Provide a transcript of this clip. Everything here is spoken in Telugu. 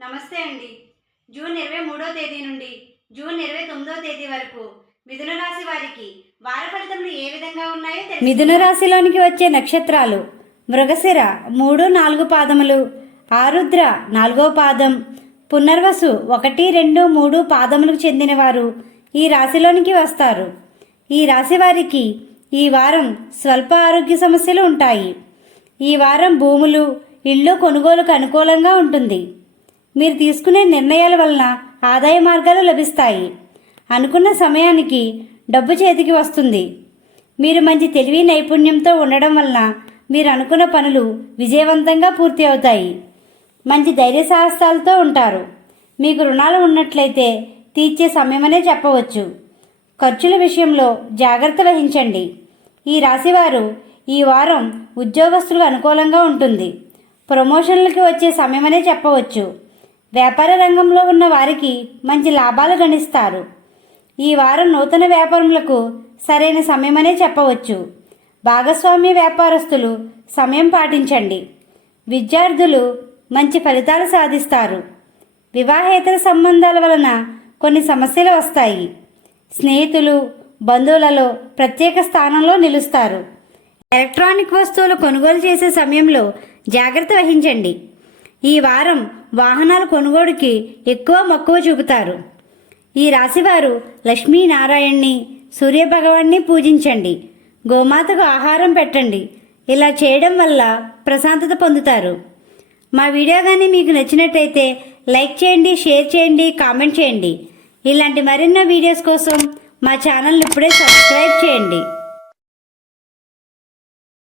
నమస్తే అండి. జూన్ ఇరవై మూడో తేదీ నుండి జూన్ ఇరవై తొమ్మిదో తేదీ వరకు మిథున రాశి వారికి వార ఫలితములు ఏ విధంగా ఉన్నాయో మిథున రాశిలోనికి వచ్చే నక్షత్రాలు మృగశిర మూడు నాలుగు పాదములు ఆరుద్ర నాలుగో పాదం పునర్వసు ఒకటి రెండు మూడు పాదములకు చెందినవారు ఈ రాశిలోనికి వస్తారు. ఈ రాశి వారికి ఈ వారం స్వల్ప ఆరోగ్య సమస్యలు ఉంటాయి. ఈ వారం భూములు ఇళ్ళు కొనుగోలుకు అనుకూలంగా ఉంటుంది. మీరు తీసుకునే నిర్ణయాల వలన ఆదాయ మార్గాలు లభిస్తాయి. అనుకున్న సమయానికి డబ్బు చేతికి వస్తుంది. మీరు మంచి తెలివి నైపుణ్యంతో ఉండడం వలన మీరు అనుకున్న పనులు విజయవంతంగా పూర్తి అవుతాయి. మంచి ధైర్య సాహసాలతో ఉంటారు. మీకు రుణాలు ఉన్నట్లయితే తీర్చే సమయమనే చెప్పవచ్చు. ఖర్చుల విషయంలో జాగ్రత్త వహించండి. ఈ రాశివారు ఈ వారం ఉద్యోగస్తులకు అనుకూలంగా ఉంటుంది. ప్రమోషన్లకి వచ్చే సమయమనే చెప్పవచ్చు. వ్యాపార రంగంలో ఉన్న వారికి మంచి లాభాలు గణిస్తారు. ఈ వారం నూతన వ్యాపారములకు సరైన సమయమనే చెప్పవచ్చు. భాగస్వామ్య వ్యాపారస్తులు సమయం పాటించండి. విద్యార్థులు మంచి ఫలితాలు సాధిస్తారు. వివాహేతర సంబంధాల వలన కొన్ని సమస్యలు వస్తాయి. స్నేహితులు బంధువులలో ప్రత్యేక స్థానంలో నిలుస్తారు. ఎలక్ట్రానిక్ వస్తువులు కొనుగోలు చేసే సమయంలో జాగ్రత్త వహించండి. ఈ వారం వాహనాల కొనుగోలుకి ఎక్కువ మక్కువ చూపుతారు. ఈ రాశివారు లక్ష్మీనారాయణ్ణి సూర్యభగవాన్ని పూజించండి. గోమాతకు ఆహారం పెట్టండి. ఇలా చేయడం వల్ల ప్రశాంతత పొందుతారు. మా వీడియో కానీ మీకు నచ్చినట్టయితే లైక్ చేయండి షేర్ చేయండి కామెంట్ చేయండి. ఇలాంటి మరిన్నో వీడియోస్ కోసం మా ఛానల్ ఇప్పుడే సబ్స్క్రైబ్ చేయండి.